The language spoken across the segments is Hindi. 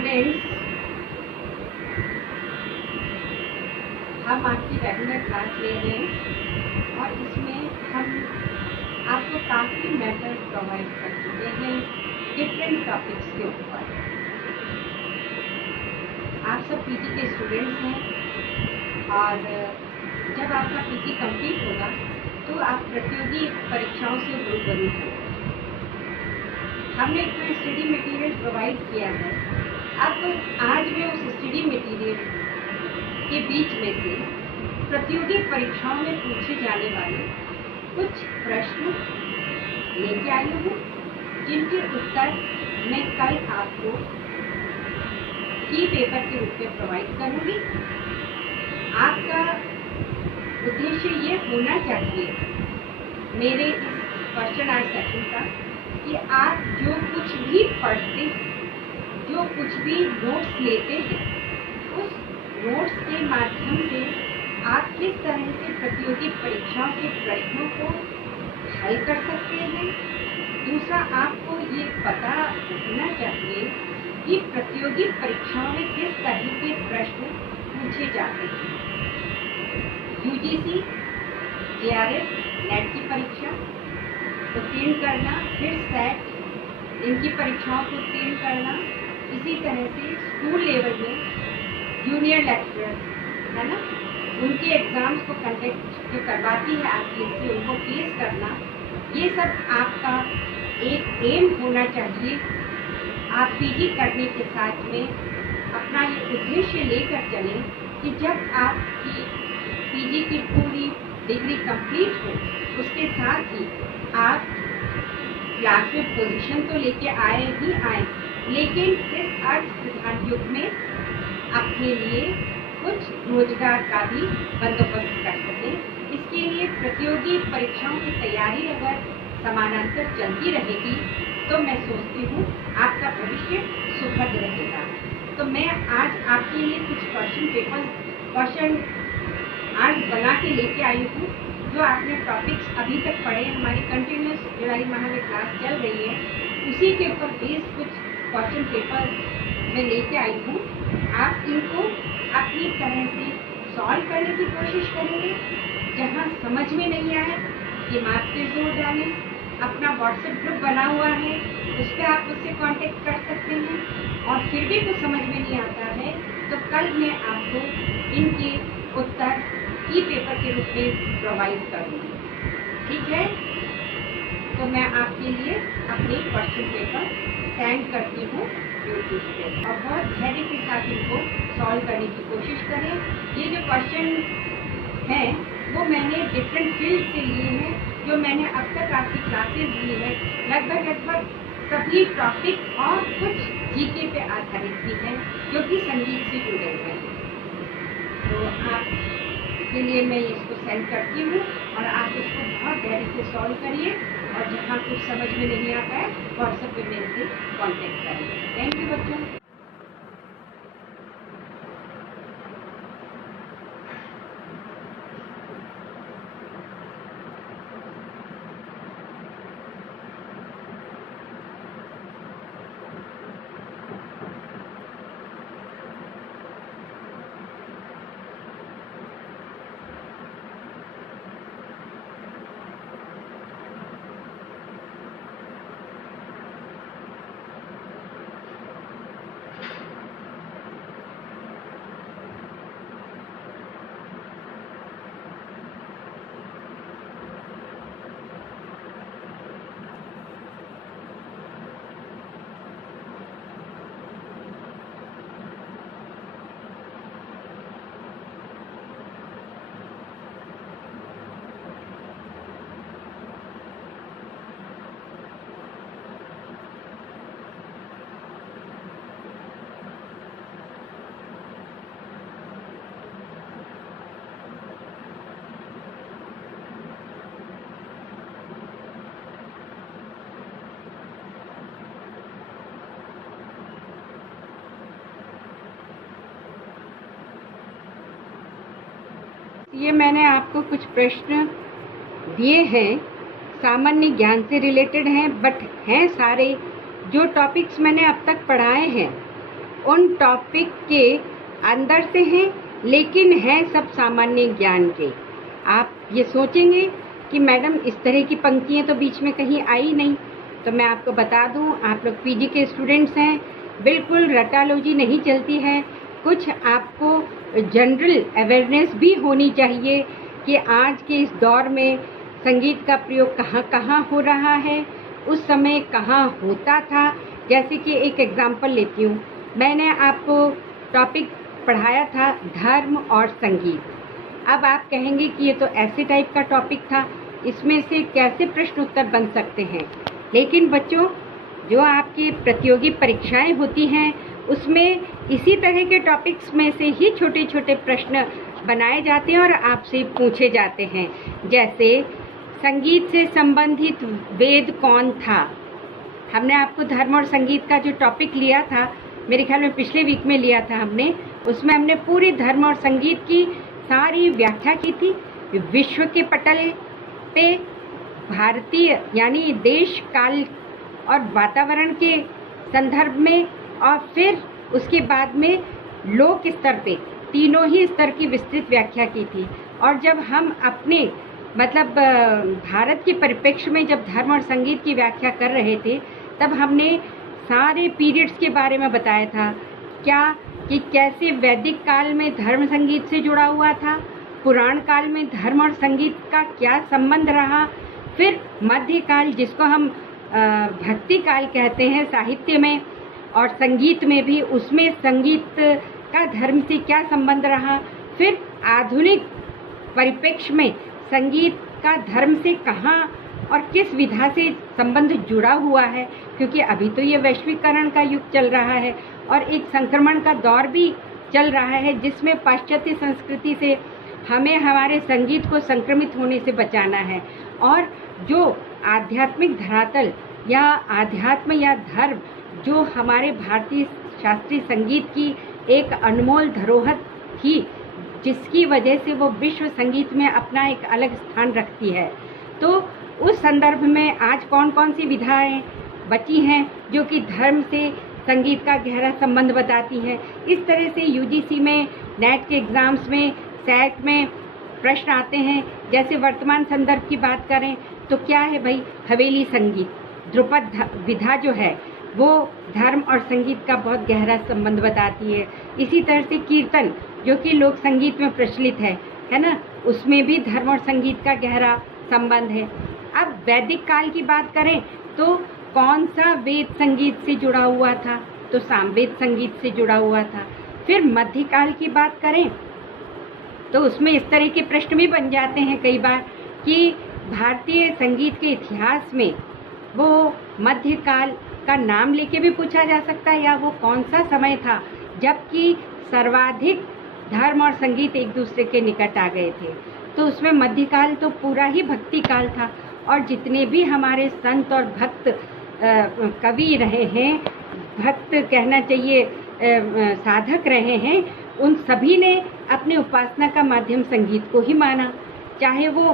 स्टूडेंट्स, हम आपकी रेगुलर क्लास ले रहे हैं और इसमें हम आपको काफ़ी मेथड प्रोवाइड कर चुके हैं डिफरेंट टॉपिक्स के ऊपर। आप सब पीजी के स्टूडेंट्स हैं और जब आपका पीजी कंप्लीट होगा तो आप प्रतियोगी परीक्षाओं से रूबरू होंगे। हमने इतना स्टडी मटेरियल प्रोवाइड किया है। अब आज मैं उस स्टडी मटेरियल के बीच में से प्रतियोगी परीक्षाओं में पूछे जाने वाले कुछ प्रश्न लेके आई हूँ, जिनके उत्तर मैं कल आपको की पेपर के रूप में प्रोवाइड करूँगी। आपका उद्देश्य ये होना चाहिए मेरे इस क्वेश्चन आंसर सेशन का कि आप जो कुछ भी पढ़ते हैं, जो कुछ भी नोट्स लेते हैं, उस नोट्स के माध्यम से आप किस तरह से प्रतियोगी परीक्षाओं के प्रश्नों को हल कर सकते हैं। दूसरा, आपको ये पता होना चाहिए कि प्रतियोगी परीक्षाओं में किस तरह के प्रश्न पूछे जाते हैं। यूजीसी, जेआरएफ, नेट की परीक्षा उत्तीर्ण करना, फिर सेट, इनकी परीक्षाओं को उत्तीर्ण करना, इसी तरह से स्कूल लेवल में जूनियर लेक्चरर है ना, उनके एग्ज़ाम्स को कंडक्ट जो करवाती है आपकी, उनको फेस करना, ये सब आपका एक एम होना चाहिए। आप पीजी करने के साथ में अपना ये उद्देश्य लेकर चलें कि जब आपकी पीजी की पूरी डिग्री कंप्लीट हो, उसके साथ ही आप क्लास में पोजीशन तो लेके आए ही आए, लेकिन इस अर्थ प्रधान युग में अपने लिए कुछ रोजगार का भी बंदोबस्त कर सकें। इसके लिए प्रतियोगी परीक्षाओं की तैयारी अगर समानांतर चलती रहेगी तो मैं सोचती हूँ आपका भविष्य सुखद रहेगा। तो मैं आज आपके लिए कुछ क्वेश्चन आज बना के लेके आई हूँ, जो आपने टॉपिक्स अभी तक पढ़े, हमारी कंटिन्यूस जुलाई माह में क्लास चल रही है, उसी के ऊपर बेस कुछ क्वेश्चन पेपर में लेके आई हूँ। आप इनको अपनी तरह से सॉल्व करने की कोशिश करेंगे। जहाँ समझ में नहीं आए दिमाग पे जोर डालें। अपना व्हाट्सएप ग्रुप बना हुआ है, उस पर आप उससे कांटेक्ट कर सकते हैं। और फिर भी कुछ समझ में नहीं आता है तो कल मैं आपको इनके उत्तर की पेपर के रूप में प्रोवाइड करूँगी, ठीक है। तो मैं आपके लिए अपने क्वेश्चन पेपर सेंड करती हूँ यूट्यूब पे, और बहुत धैर्य के साथ इनको सॉल्व करने की कोशिश करें। ये जो क्वेश्चन हैं वो मैंने डिफरेंट फील्ड से लिए हैं, जो मैंने अब तक आपकी क्लासेज ली है, लगभग सभी टॉपिक और कुछ जीके पे आधारित भी हैं, जो कि संगीत से जुड़े हुए हैं। तो आप के लिए मैं इसको सेंड करती हूँ और आप इसको बहुत धैर्य से सॉल्व करिए, और जहाँ कुछ समझ में नहीं आता है व्हाट्सएप पे मेरे से कॉन्टेक्ट करिए। थैंक यू बच्चों। ये मैंने आपको कुछ प्रश्न दिए हैं, सामान्य ज्ञान से रिलेटेड हैं, बट हैं सारे जो टॉपिक्स मैंने अब तक पढ़ाए हैं उन टॉपिक के अंदर से हैं, लेकिन हैं सब सामान्य ज्ञान के। आप ये सोचेंगे कि मैडम इस तरह की पंक्तियाँ तो बीच में कहीं आई नहीं, तो मैं आपको बता दूं, आप लोग पीजी के स्टूडेंट्स हैं, बिल्कुल रटालोजी नहीं चलती है। कुछ आपको जनरल अवेयरनेस भी होनी चाहिए कि आज के इस दौर में संगीत का प्रयोग कहाँ कहाँ हो रहा है, उस समय कहाँ होता था। जैसे कि एक एग्जाम्पल लेती हूँ, मैंने आपको टॉपिक पढ़ाया था धर्म और संगीत। अब आप कहेंगे कि ये तो ऐसे टाइप का टॉपिक था, इसमें से कैसे प्रश्न उत्तर बन सकते हैं। लेकिन बच्चों, जो आपकी प्रतियोगी परीक्षाएं होती हैं उसमें इसी तरह के टॉपिक्स में से ही छोटे छोटे प्रश्न बनाए जाते हैं और आपसे पूछे जाते हैं। जैसे संगीत से संबंधित वेद कौन था। हमने आपको धर्म और संगीत का जो टॉपिक लिया था, मेरे ख्याल में पिछले वीक में लिया था हमने, उसमें हमने पूरी धर्म और संगीत की सारी व्याख्या की थी। विश्व के पटल पे भारतीय यानी देश काल और वातावरण के संदर्भ में, और फिर उसके बाद में लोक स्तर पे तीनों ही स्तर की विस्तृत व्याख्या की थी। और जब हम अपने मतलब भारत के परिप्रेक्ष्य में जब धर्म और संगीत की व्याख्या कर रहे थे, तब हमने सारे पीरियड्स के बारे में बताया था। क्या कि कैसे वैदिक काल में धर्म संगीत से जुड़ा हुआ था, पुराण काल में धर्म और संगीत का क्या संबंध रहा, फिर मध्यकाल जिसको हम भक्ति काल कहते हैं साहित्य में और संगीत में भी, उसमें संगीत का धर्म से क्या संबंध रहा, फिर आधुनिक परिप्रेक्ष्य में संगीत का धर्म से कहाँ और किस विधा से संबंध जुड़ा हुआ है, क्योंकि अभी तो ये वैश्वीकरण का युग चल रहा है और एक संक्रमण का दौर भी चल रहा है, जिसमें पाश्चात्य संस्कृति से हमें हमारे संगीत को संक्रमित होने से बचाना है। और जो आध्यात्मिक धरातल या आध्यात्म या धर्म जो हमारे भारतीय शास्त्रीय संगीत की एक अनमोल धरोहर थी, जिसकी वजह से वो विश्व संगीत में अपना एक अलग स्थान रखती है, तो उस संदर्भ में आज कौन कौन सी विधाएं बची हैं जो कि धर्म से संगीत का गहरा संबंध बताती हैं। इस तरह से यूजीसी में, नेट के एग्ज़ाम्स में, सैट में प्रश्न आते हैं। जैसे वर्तमान संदर्भ की बात करें तो क्या है भाई, हवेली संगीत, ध्रुपद विधा जो है वो धर्म और संगीत का बहुत गहरा संबंध बताती है। इसी तरह से कीर्तन जो कि लोक संगीत में प्रचलित है ना, उसमें भी धर्म और संगीत का गहरा संबंध है। अब वैदिक काल की बात करें तो कौन सा वेद संगीत से जुड़ा हुआ था, तो सामवेद संगीत से जुड़ा हुआ था। फिर मध्यकाल की बात करें तो उसमें इस तरह के प्रश्न भी बन जाते हैं कई बार कि भारतीय संगीत के इतिहास में वो मध्यकाल का नाम लेके भी पूछा जा सकता है, या वो कौन सा समय था जबकि सर्वाधिक धर्म और संगीत एक दूसरे के निकट आ गए थे। तो उसमें मध्यकाल तो पूरा ही भक्ति काल था, और जितने भी हमारे संत और भक्त कवि रहे हैं, भक्त कहना चाहिए साधक रहे हैं, उन सभी ने अपने उपासना का माध्यम संगीत को ही माना। चाहे वो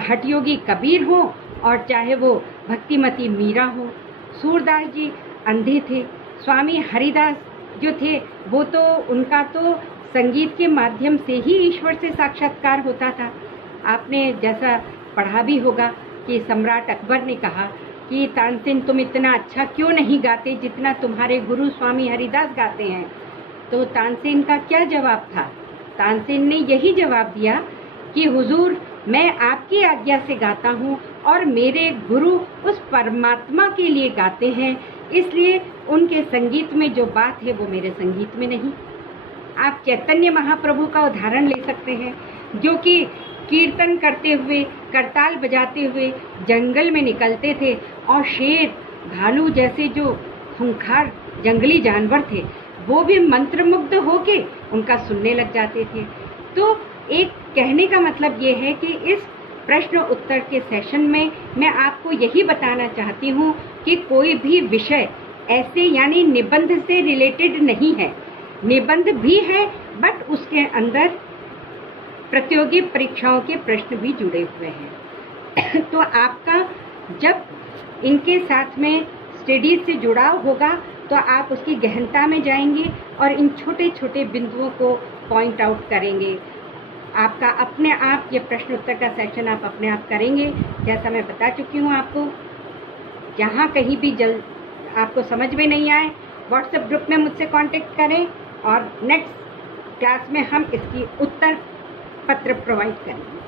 हठयोगी कबीर हो और चाहे वो भक्तिमती मीरा हो। सूरदास जी अंधे थे, स्वामी हरिदास जो थे वो तो उनका तो संगीत के माध्यम से ही ईश्वर से साक्षात्कार होता था। आपने जैसा पढ़ा भी होगा कि सम्राट अकबर ने कहा कि तानसेन तुम इतना अच्छा क्यों नहीं गाते जितना तुम्हारे गुरु स्वामी हरिदास गाते हैं। तो तानसेन का क्या जवाब था? तानसेन ने यही जवाब दिया कि हुजूर, मैं आपकी आज्ञा से गाता हूँ और मेरे गुरु उस परमात्मा के लिए गाते हैं, इसलिए उनके संगीत में जो बात है वो मेरे संगीत में नहीं। आप चैतन्य महाप्रभु का उदाहरण ले सकते हैं, जो कि कीर्तन करते हुए, करताल बजाते हुए जंगल में निकलते थे और शेर, भालू जैसे जो खूंखार जंगली जानवर थे वो भी मंत्रमुग्ध होके उनका सुनने लग जाते थे। तो एक कहने का मतलब ये है कि इस प्रश्न उत्तर के सेशन में मैं आपको यही बताना चाहती हूँ कि कोई भी विषय ऐसे यानी निबंध से रिलेटेड नहीं है। निबंध भी है बट उसके अंदर प्रतियोगी परीक्षाओं के प्रश्न भी जुड़े हुए हैं। तो आपका जब इनके साथ में स्टडीज से जुड़ाव होगा तो आप उसकी गहनता में जाएंगे और इन छोटे छोटे बिंदुओं को पॉइंट आउट करेंगे। आपका अपने आप ये प्रश्न उत्तर का सेशन आप अपने आप करेंगे। जैसा मैं बता चुकी हूँ आपको, जहाँ कहीं भी आपको समझ में नहीं आए, व्हाट्सएप ग्रुप में मुझसे कांटेक्ट करें और नेक्स्ट क्लास में हम इसकी उत्तर पत्र प्रोवाइड करेंगे।